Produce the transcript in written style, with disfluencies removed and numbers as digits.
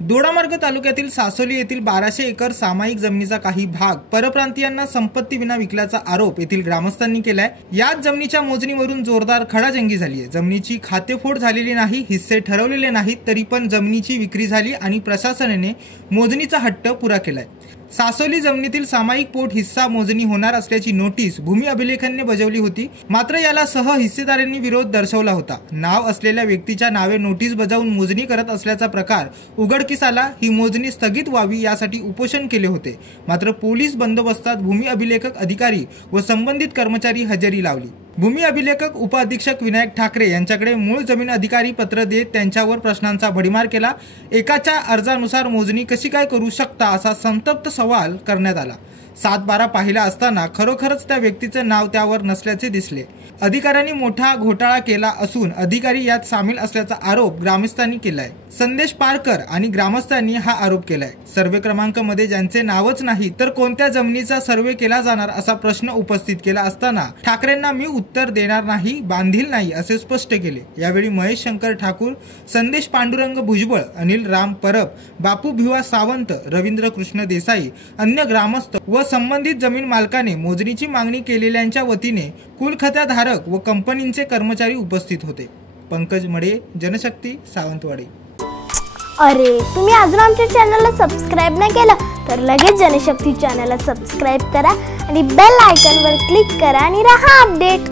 दोडामार्ग तालुक्यातील सासोली येथील 1200 एकर सामायिक जमिनीचा काही भाग परप्रांतीयांना संपत्ती विना विकल्याचा आरोप येथील ग्रामस्थांनी केलाय। याच जमिनीच्या मोजणीवरून जोरदार खडाजंगी झाली आहे। जमिनीची खातेफोड झालेली नाही, हिस्से ठरवलेले नाहीत, तरी पण जमिनीची विक्री झाली आणि प्रशासनाने मोजणीचा हट्ट पुरा केलाय। सासोली जमिनीतील सामायिक पोट हिस्सा मोजणी होणार असल्याची नोटीस भूमी अभिलेखांनी बजावली होती, मात्र याला सह हिस्सेदारांनी विरोध दर्शवला होता। नाव असलेल्या व्यक्तीच्या नावे नोटीस बजावून मोजणी करत असल्याचा प्रकार उघडकीस आला। ही मोजणी स्थगित व्हावी यासाठी उपोषण केले होते, मात्र पोलीस बंदोबस्तात भूमी अभिलेखक अधिकारी व संबंधित कर्मचारी हजेरी लावली। भूमी अभिलेखक उपअधीक्षक विनायक ठाकरे यांच्याकडे मूळ जमीन अधिकारी पत्र देत त्यांच्यावर प्रश्नांचा भडीमार केला। एकाच्या अर्जानुसार मोजणी कशी काय करू शकता असा संतप्त सवाल करण्यात आला। 7/12 पाहिला असताना खरोखरच त्या व्यक्तीचे नाव त्यावर नसल्याचे दिसले। अधिकाऱ्यांनी मोठा घोटाळा केला असून अधिकारी यात सामील असल्याचा आरोप ग्रामस्थांनी केलाय। संदेश पारकर आणि ग्रामस्थांनी हा आरोप केलाय। सर्वे क्रमांक मध्ये ज्यांचे नावच नाही तर कोणत्या जमिनीचा सर्वे केला जाणार असा प्रश्न उपस्थित केला असताना ठाकरेंना मी उत्तर देणार नाही, बांधील नाही असे स्पष्ट केले। यावेळी महेश शंकर ठाकूर, संदेश पांडुरंग भुजबळ, अनिल राम परब, बापू भिवा सावंत, रवींद्र कृष्ण देसाई, अन्य ग्रामस्थ व संबंधित जमीन मालकाने मोजणीची मागणी केलेल्यांच्या वतीने कुलखात्याधारक व कंपनीचे कर्मचारी उपस्थित होते। पंकज मडे, जनशक्ती, सावंतवाडी। अरे तुम्ही अजून आमच्या चॅनलला सबस्क्राइब नाही केलं तर लगेच जनशक्ती चॅनलला सबस्क्राइब करा आणि बेल आयकॉनवर क्लिक करा आणि रहा अपडेट।